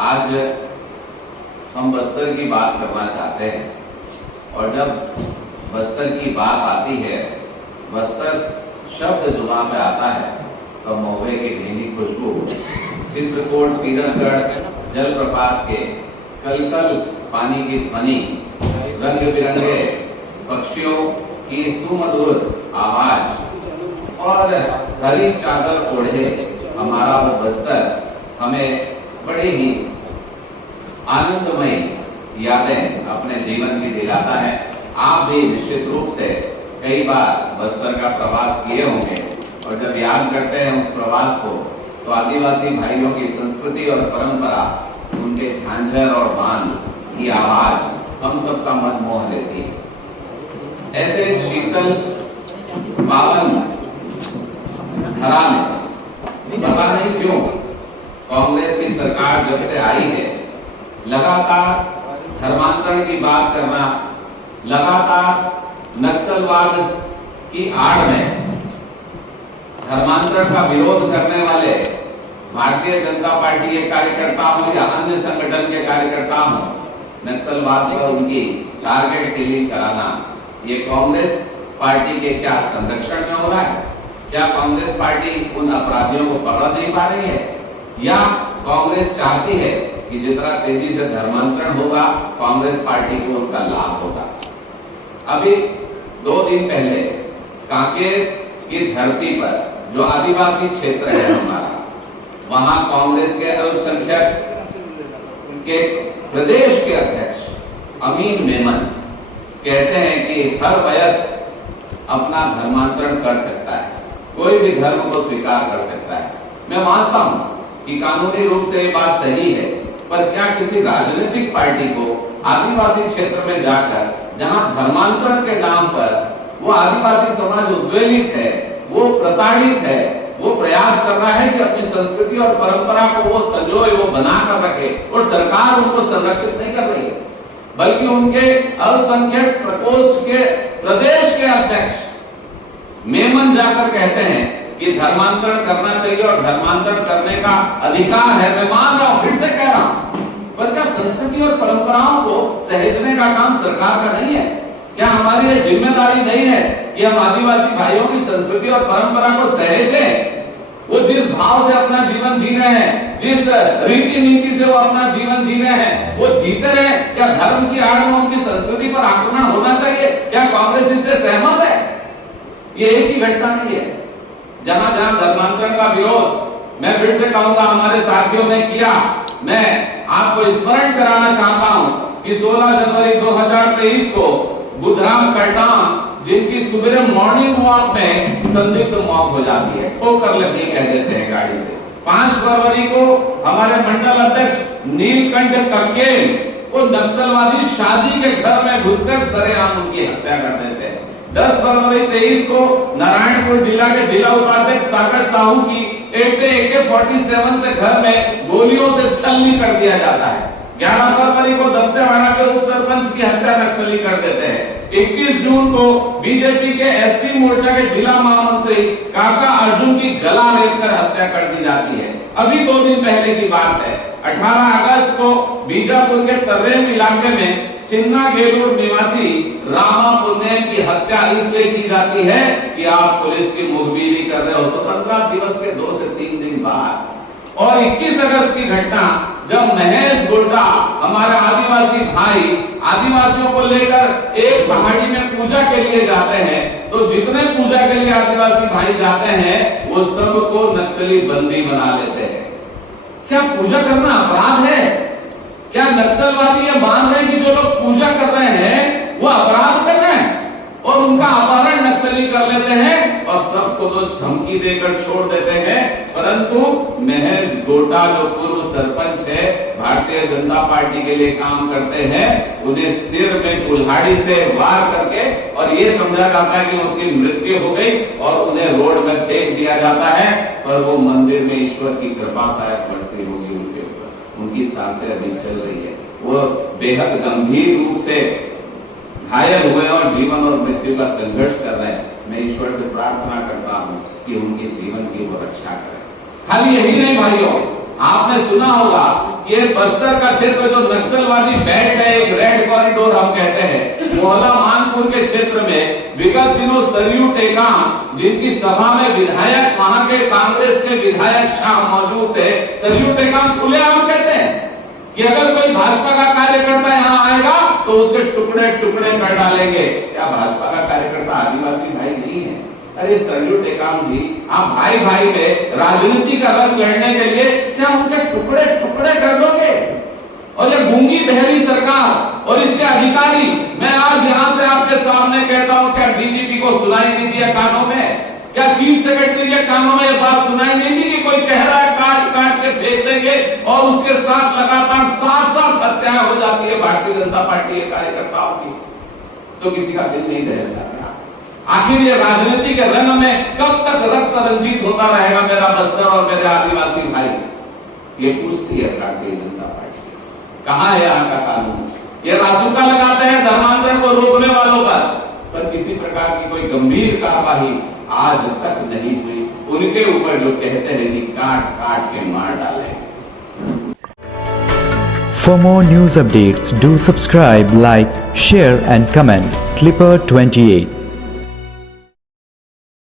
आज हम बस्तर की बात करना चाहते हैं और जब बस्तर की बात आती है, बस्तर शब्द जुबान पे आता है तो महुए की भीनी खुशबू, चित्रकूट पीरनगढ़ जलप्रपात के कलकल पानी की ध्वनि, रंग बिरंगे पक्षियों की सुमधुर आवाज और हरी चादर ओढ़े हमारा वो बस्तर हमें बड़ी ही आनंदमयी यादें अपने जीवन की दिलाता है। आप भी निश्चित रूप से कई बार बस्तर का प्रवास किए होंगे और जब याद करते हैं उस प्रवास को तो आदिवासी भाइयों की संस्कृति और परंपरा, उनके झांझर और बांध की आवाज हम सबका मन मोह लेती है। ऐसे शीतल पावन धरा में पता नहीं क्यों कांग्रेस की सरकार जब से आई है, लगातार धर्मांतरण की बात करना, लगातार नक्सलवाद की आड़ में धर्मांतरण का विरोध करने वाले भारतीय जनता पार्टी के कार्यकर्ता हों या अन्य संगठन के कार्यकर्ता हों, नक्सलवाद पर उनकी टारगेट किलिंग कराना, ये कांग्रेस पार्टी के क्या संरक्षण में हो रहा है? क्या कांग्रेस पार्टी उन अपराधियों को पकड़ नहीं पा रही है, या कांग्रेस चाहती है कि जितना तेजी से धर्मांतरण होगा कांग्रेस पार्टी को उसका लाभ होगा? अभी 2 दिन पहले कांकेर की धरती पर जो आदिवासी क्षेत्र है हमारा, वहां कांग्रेस के अल्पसंख्यक के प्रदेश के अध्यक्ष अमीन मेमन कहते हैं कि हर वयस्क अपना धर्मांतरण कर सकता है, कोई भी धर्म को स्वीकार कर सकता है। मैं मानता हूं कि कानूनी रूप से ये बात सही है, पर क्या किसी राजनीतिक पार्टी को आदिवासी क्षेत्र में जाकर, जहां धर्मांतरण के नाम पर वो आदिवासी समाज उद्वेलित है, वो प्रताड़ित है, वो प्रयास कर रहा है कि अपनी संस्कृति और परंपरा को वो संजोए, वो बना कर रखे, और सरकार उनको संरक्षित नहीं कर रही है, बल्कि उनके अल्पसंख्यक प्रकोष्ठ के प्रदेश के अध्यक्ष मेमन जाकर कहते हैं कि धर्मांतरण करना चाहिए और धर्मांतरण करने का अधिकार है। मैं मान रहा हूं, फिर से कह रहा हूं, पर क्या संस्कृति और परंपराओं को सहेजने का काम सरकार का नहीं है? क्या हमारी ये जिम्मेदारी नहीं है कि हम आदिवासी भाइयों की संस्कृति और परंपरा को सहेजें? वो जिस भाव से अपना जीवन जी रहे हैं, जिस रीति नीति से वो अपना जीवन जी रहे हैं, वो जीते रहे। क्या धर्म की आड़ में उनकी संस्कृति पर आक्रमण होना चाहिए? क्या कांग्रेस इससे सहमत है? ये एक ही घटना नहीं है। जहां जहां धर्मांतरण का विरोध, मैं फिर से कहूंगा, हमारे साथियों ने किया, मैं आपको स्मरण कराना चाहता हूं कि 16 जनवरी 2023 को बुधराम करटाम, जिनकी सुबह मॉर्निंग वॉक में संदिग्ध मौत हो जाती है, ठोकर लगी कह देते हैं गाड़ी से। 5 फरवरी को हमारे मंडल अध्यक्ष नीलकंठ कक्केल को नक्सलवादी शादी के घर में घुसकर सरेआम उनकी हत्या कर देते हैं। 10 फरवरी 23 को नारायणपुर जिला के जिला उपाध्यक्ष सागर साहू की AK-47 से घर में गोलियों से छलनी कर दिया जाता है। 11 फरवरी को दंतेवाड़ा के उप सरपंच की हत्या नक्सली कर देते हैं। 21 जून को बीजेपी के एसटी मोर्चा के जिला महामंत्री काका अर्जुन की गला रेतकर हत्या कर दी जाती है। अभी 2 दिन पहले की बात है, 18 अगस्त को बीजापुर के तर्रेम इलाके में चिन्ना गेलूर निवासी रामा पुन्नेम की हत्या इसलिए की जाती है कि आप पुलिस की मुखबिरी कर रहे हो, स्वतंत्रता दिवस के 2 से 3 दिन बाद। और 21 अगस्त की घटना, जब महेश गोड्डा, हमारे आदिवासी भाई, आदिवासियों को लेकर एक पहाड़ी में पूजा के लिए जाते हैं, तो जितने पूजा के लिए आदिवासी भाई जाते हैं वो सबको नक्सली बंदी बना लेते हैं। क्या पूजा करना अपराध है? क्या नक्सलवादी ये मान रहे हैं कि जो लोग पूजा कर रहे हैं वो अपराध कर रहे हैं, और उनका अपहरण नक्सली कर लेते हैं और सबको तो धमकी देकर छोड़ देते हैं? परंतु महेश गोड्डा जो पूर्व सरपंच है, भारतीय जनता पार्टी के लिए काम करते हैं, उन्हें सिर में कुल्हाड़ी से वार करके और ये समझा जाता है कि उनकी मृत्यु हो गई और उन्हें रोड में फेंक दिया जाता है। पर वो मंदिर में ईश्वर की कृपा शायद बरसी होगी उनके ऊपर, उनकी सांसें अभी चल रही है, वो बेहद गंभीर रूप से घायल हुए और जीवन और मृत्यु का संघर्ष कर रहे हैं। मैं ईश्वर से प्रार्थना करता हूं कि उनके जीवन की वो रक्षा करें। खाली यही नहीं भाइयों, आपने सुना होगा कि ये बस्तर का क्षेत्र जो नक्सलवादी बेल्ट है, एक रेड कॉरिडोर हम कहते हैं, मोहल्ला मानपुर के क्षेत्र में विगत दिनों सरयू टेकाम, जिनकी सभा में विधायक, वहां के कांग्रेस के विधायक शाह मौजूद थे, सरयू टेकाम खुलेआम कहते हैं कि अगर कोई भाजपा का कार्यकर्ता यहाँ आएगा तो उसके टुकड़े टुकड़े कर डालेंगे। क्या भाजपा का कार्यकर्ता आदिवासी भाई नहीं है? अरे सरयू टेकाम जी, आप भाई भाई में राजनीति का रंग लड़ने के लिए क्या उनके टुकड़े टुकड़े कर दोगे? और ये गूंगी बहरी सरकार और इसके अधिकारी, मैं आज यहाँ से आपके सामने कहता हूँ, क्या डीजीपी को सुनाई नहीं दिया कानों में? क्या चीफ सेक्रेटरी के कानों में ये बात सुनाई नहीं दी कि कोई कह रहा है काट काट के फेंक देंगे और उसके साथ लगातार 7 हत्याएं हो जाती है भारतीय जनता पार्टी के कार्यकर्ताओं की, तो किसी का दिल नहीं दहलता? आखिर ये राजनीति के रंग में कब तक रक्त रंजित होता रहेगा मेरा बस्तर और मेरे आदिवासी भाई? ये पूछती है भारतीय जनता पार्टी। कहां है यहाँ का कानून? ये रासुका लगाते हैं धर्मांतरण को रोकने वालों पर किसी प्रकार की कोई गंभीर कार्रवाई आज तक नहीं हुई उनके ऊपर, जो कहते हैं कि काट काट के मार डालें। For more news updates, do subscribe, like, share and comment. Clipper 28